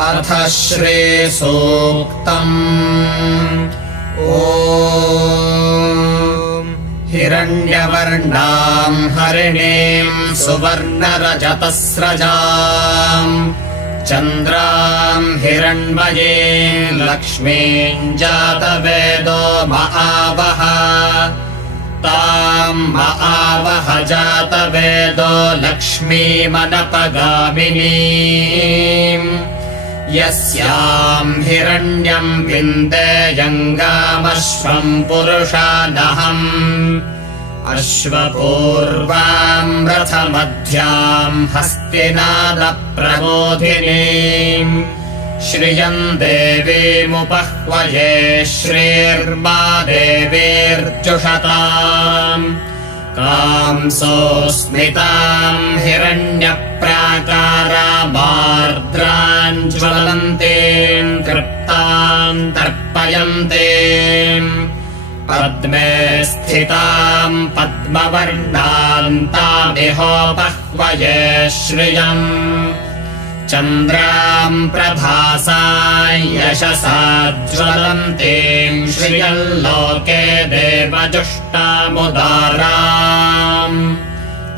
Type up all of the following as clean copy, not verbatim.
अथ श्रीसूक्तम्। ॐ हिरण्यवर्णाम् हरिणीम् सुवर्णरजतस्रजाम् चन्द्राम् हिरण्मयीम् लक्ष्मीम् जातवेदो महावः ताम् महावः जातवेदो लक्ष्मीमनपगामिनीम् यस्याम् हिरण्यम् विन्देयङ्गामश्वम् पुरुषादहम् अश्वपूर्वाम् रथमध्याम् हस्तिनादप्रबोधिनीम् श्रियम् देवीमुपह्वये श्रीर्मा देवीर्जुषताम् कांसोऽस्मिताम् हिरण्यप्राकारामार्द्राम् ज्वलन्तीम् तृप्ताम् तर्पयन्तीम् पद्मे स्थिताम् पद्मवर्णान्तामिहोपह्वये श्रियम् चन्द्राम् प्रभासा यशसा ज्वलन्तीम् श्रियल्लोके देवजुष्टामुदाराम्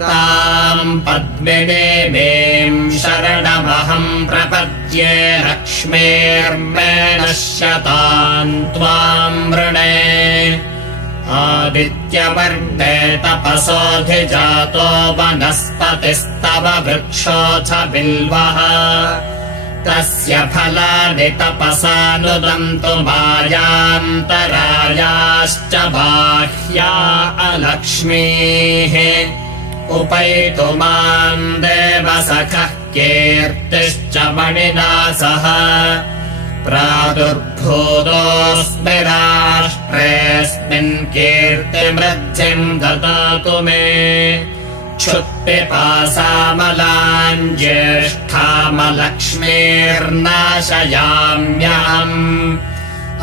ताम् पद्मिनीमीम् शरणमहम् प्रपद्ये लक्ष्मीर्मे नश्यताम् त्वाम् वृणे आदित्यवर्णे तपसोऽधिजातो वनस्पतिस्तव वृक्षोऽथ बिल्वः तस्य फलानि तपसा नुदन्तु मायान्तरायाश्च बाह्या अलक्ष्मीः उपैतु माम् देवसखः कीर्तिश्च मणिना सह प्रादुर्भूतोऽस्मि राष्ट्रेऽस्मिन् कीर्तिमृद्धिम् ददातु मे क्षुत्पिपासामलाम् ज्येष्ठामलक्ष्मीर्नाशयाम्यहम्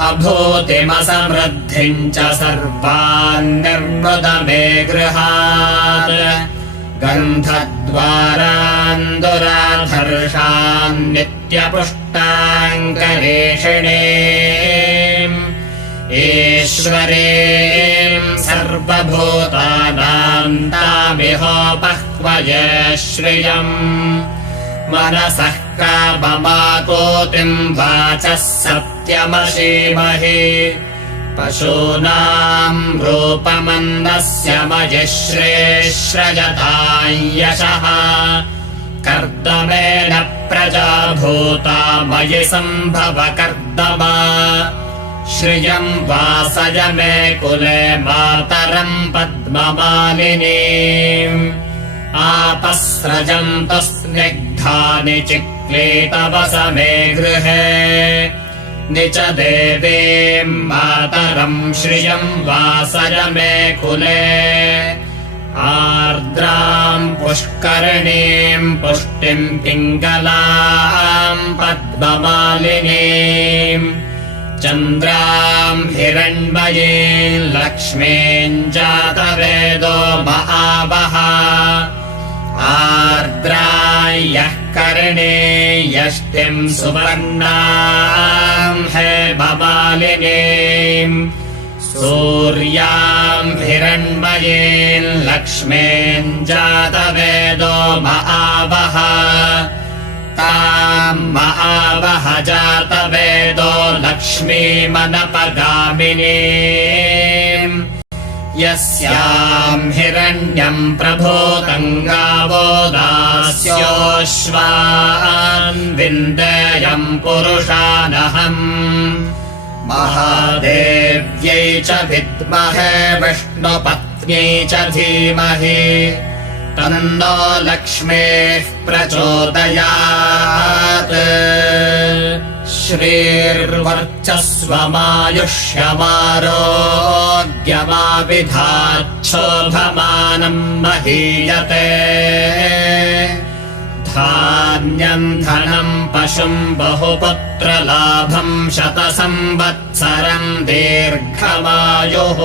अभूतिमसमृद्धिम् च सर्वान् निर्मृद मे गृहात् गन्धद्वारान् दुराधर्षान् नित्यपुष्टाङ्करेषिणीम् ईश्वरीम् सर्वभूतानाम् तामिहोपह्वये श्रियम् मनसः काममाकोतिम् वाचः सत्यमशीमहि पशूनाम् रूपमन्दस्य मजिश्रेश्रयताम् यशः कर्दमेन प्रजा भूता मयि सम्भव कर्दमा श्रियम् वासय मे कुले मातरम् पद्ममालिनीम् आपस्रजन्तु स्निग्धानि चिक्लीतवस मे गृहे निच देवीम् मातरम् श्रियम् वासय मे कुले आर्द्राम् पुष्करिणीम् पुष्टिम् पिङ्गलाम् पद्ममालिनीम् चन्द्राम् हिरण्मयीम् लक्ष्मीम् जातवेदो महावः आर्द्रायः कर्णे यष्टिम् सुवर्णाम् हेममालिनीम् सूर्याम् हिरण्मयीम् लक्ष्मीम् जातवेदो महावः ताम् महावः जातवेदो लक्ष्मीमनपगामिनीम् यस्याम् हिरण्यम् प्रभूतम् गावो दास्योऽश्वान् विन्देयम् पुरुषानहम् महादेव्यै च विद्महे विष्णुपत्न्यै च धीमहि तन्नो लक्ष्मीः प्रचोदयात् श्रीर्वर्चस्वमायुष्यमारोग्यमाविधाच्छोभमानम् महीयते धान्यम् धनम् पशुम् बहुपुत्रलाभम् शतसंवत्सरम् दीर्घमायुः।